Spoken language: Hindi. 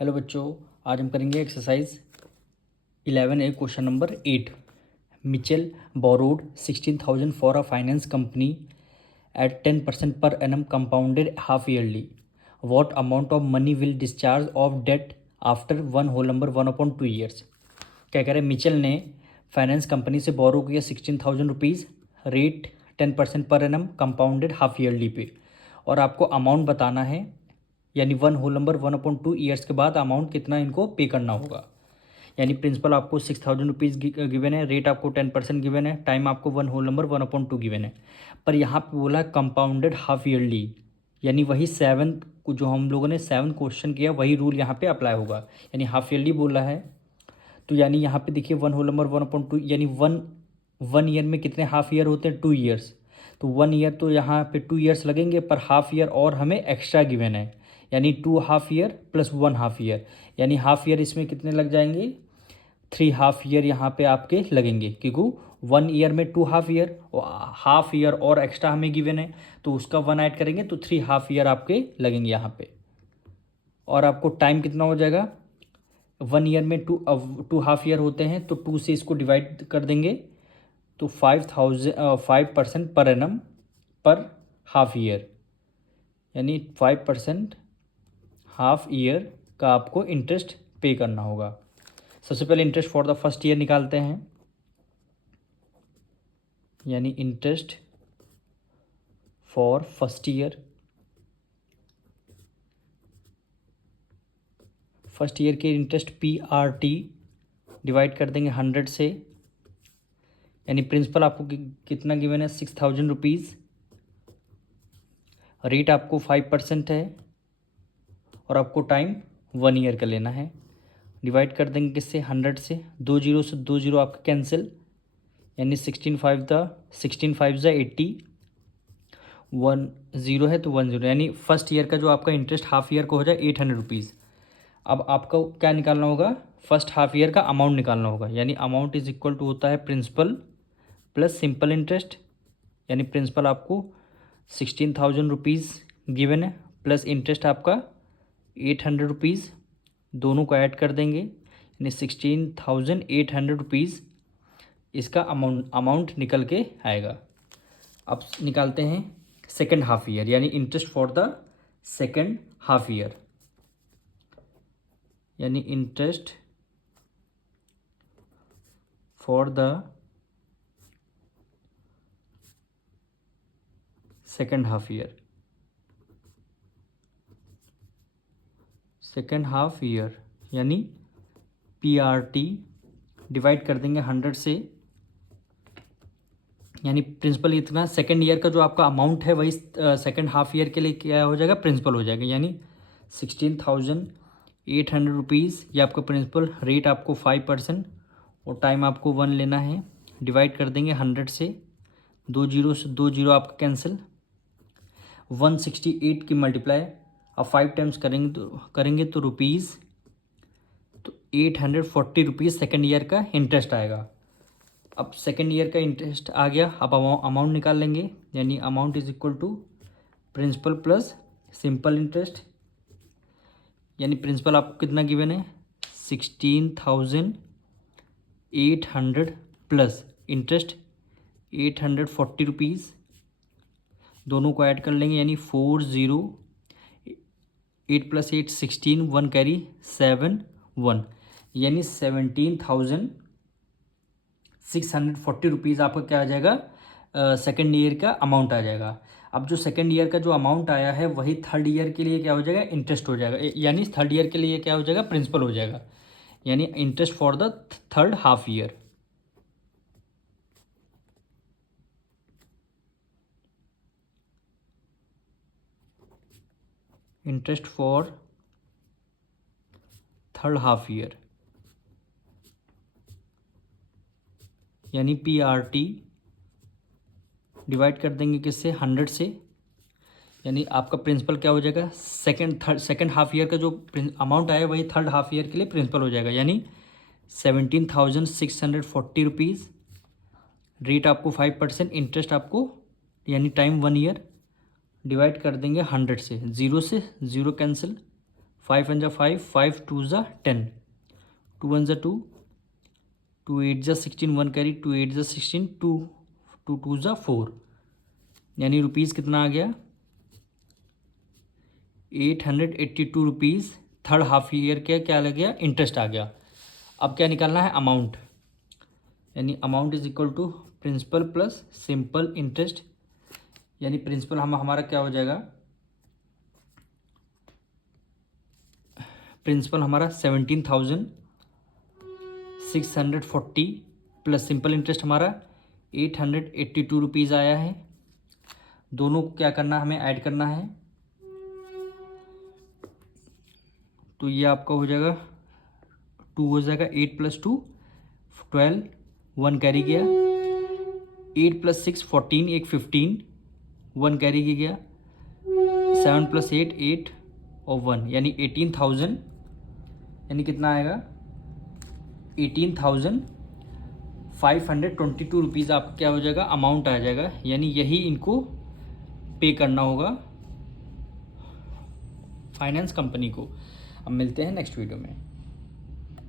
हेलो बच्चों, आज हम करेंगे exercise 11A question number 8। Michelle borrowed 16,000 for a finance company at 10% per annum compounded half yearly. What amount of money will discharge of debt after 1 2 years. क्या कह रहे हैं, मिचेल ने फाइनेंस कंपनी से बोरो किया 16,000 rupees, rate 10% per annum compounded half yearly पे, और आपको अमाउंट बताना है, यानी 1/2 ईयर्स के बाद अमाउंट कितना इनको पे करना होगा। यानी प्रिंसिपल आपको 6,000 रुपीज़ गिवन है, रेट आपको 10% गिवन है, टाइम आपको 1/1/2 गिवन है। पर यहाँ पे बोला कंपाउंडेड हाफ ईयरली, यानी वही 7 जो हम लोगों ने 7 क्वेश्चन किया वही रूल यहाँ पे अप्लाई होगा। यानी हाफ ईयरली बोला है, तो यानी यहाँ पे देखिए 1/1/2, यानी वन ईयर में कितने हाफ ईयर होते हैं, 2 ईयर्स। तो 1 ईयर तो यहाँ पे 2 ईयर्स लगेंगे, पर हाफ ईयर और हमें एक्स्ट्रा गिवन है, यानी 2 half year plus 1 half year, यानी हाफ ईयर इसमें कितने लग जाएंगे, 3 हाफ ईयर यहाँ पे आपके लगेंगे, क्योंकि 1 ईयर में 2 हाफ ईयर और हाफ ईयर और एक्स्ट्रा हमें गिवन है, तो उसका 1 ऐड करेंगे तो 3 हाफ ईयर आपके लगेंगे यहाँ पे। और आपको टाइम कितना हो जाएगा, 1 ईयर में टू हाफ ईयर होते हैं, तो 2 से इसको डिवाइड कर देंगे, तो 5% पर एनम पर हाफ ईयर, यानी 5% हाफ ईयर का आपको इंटरेस्ट पे करना होगा। सबसे पहले interest for the first year निकालते हैं, यानी इंटरेस्ट फॉर फर्स्ट ईयर के इंटरेस्ट PRT डिवाइड कर देंगे 100 से, यानी प्रिंसिपल आपको कितना गिवन है, 6,000 रुपीज़, रेट आपको 5% है, और आपको टाइम 1 ईयर का लेना है। डिवाइड कर देंगे किससे, 100 से, 2 जीरो से 2 जीरो आपका कैंसिल, यानी 16 5 80, 1 ज़ीरो है तो 1 ज़ीरो, यानी फर्स्ट ईयर का जो आपका इंटरेस्ट हाफ ईयर को हो जाए 800 रुपीज़। अब आपको क्या निकालना होगा, फर्स्ट हाफ ईयर का अमाउंट निकालना होगा, यानी अमाउंट इज इक्वल टू होता है प्रिंसिपल प्लस सिंपल इंटरेस्ट, यानी प्रिंसिपल आपको 16,000 रुपीज़ गिवन है, प्लस इंटरेस्ट आपका 800 रुपीज़, दोनों को ऐड कर देंगे, यानी 16,800 रुपीज़ इसका अमाउंट निकल के आएगा। अब निकालते हैं सेकेंड हाफ ईयर, यानी interest for the second half year, यानी interest for the second half year, यानी PRT डिवाइड कर देंगे 100 से, यानी प्रिंसिपल इतना, सेकेंड ईयर का जो आपका अमाउंट है वही सेकेंड हाफ ईयर के लिए क्या हो जाएगा, प्रिंसिपल हो जाएगा, यानी 16,800 रुपीज़, ये आपका प्रिंसिपल, रेट आपको 5% और टाइम आपको 1 लेना है। डिवाइड कर देंगे 100 से, 2 जीरो से 2 जीरो आपका कैंसिल, 168 की मल्टीप्लाई, अब 5 टाइम्स करेंगे तो रुपीज़, तो 840 रुपीज़ सेकेंड ईयर का इंटरेस्ट आएगा। अब सेकेंड ईयर का इंटरेस्ट आ गया, अब अमाउंट निकाल लेंगे, यानी amount is equal to principal plus simple interest, यानी प्रिंसिपल आपको कितना गिवन है, 16,800 प्लस इंटरेस्ट 840 रुपीज़, दोनों को ऐड कर लेंगे, यानी 40, 8 + 8 16, 1 कैरी 7 1, यानी 17,640 रुपीज़ आपका क्या आ जाएगा, सेकेंड ईयर का अमाउंट आ जाएगा। अब जो सेकेंड ईयर का जो अमाउंट आया है वही थर्ड ईयर के लिए क्या हो जाएगा, इंटरेस्ट हो जाएगा, यानी थर्ड ईयर के लिए क्या हो जाएगा, प्रिंसिपल हो जाएगा, यानी interest for the third half year. Interest for third half year, यानी PRT डिवाइड कर देंगे किससे, 100 से, यानी आपका प्रिंसिपल क्या हो जाएगा, सेकेंड हाफ ईयर का जो अमाउंट आया वही थर्ड हाफ ईयर के लिए प्रिंसिपल हो जाएगा, यानी 17,640 रुपीज़, रेट आपको 5%, इंटरेस्ट आपको यानी टाइम 1 ईयर, डिवाइड कर देंगे 100 से 0 कैंसिल, 5 1 जा 5, 5 2 जा 10, 2 1 जा 2, 2 8 जा 16, 1 कैरी, 2 8 जा 16, 2 2 2 जा 4, यानी रुपीज़ कितना आ गया 882 रुपीज़। थर्ड हाफ ईयर के क्या लग गया, इंटरेस्ट आ गया। अब क्या निकालना है, अमाउंट, यानी amount is equal to principal plus simple interest, यानी प्रिंसिपल हमारा क्या हो जाएगा, प्रिंसिपल हमारा 17,640 प्लस सिंपल इंटरेस्ट हमारा 882 रुपीज़ आया है। दोनों को क्या करना है, हमें ऐड करना है, तो ये आपका हो जाएगा 2 हो जाएगा, 8 + 2 12, 1 कैरी गया, 8 + 6 14, एक 15, 1 कैरी गया, 7 + 8 8 और 1, यानी 18,000, यानी कितना आएगा 18,522 रुपीज़ आपका क्या हो जाएगा, अमाउंट आ जाएगा। यानी यही इनको पे करना होगा फाइनेंस कंपनी को। अब मिलते हैं नेक्स्ट वीडियो में।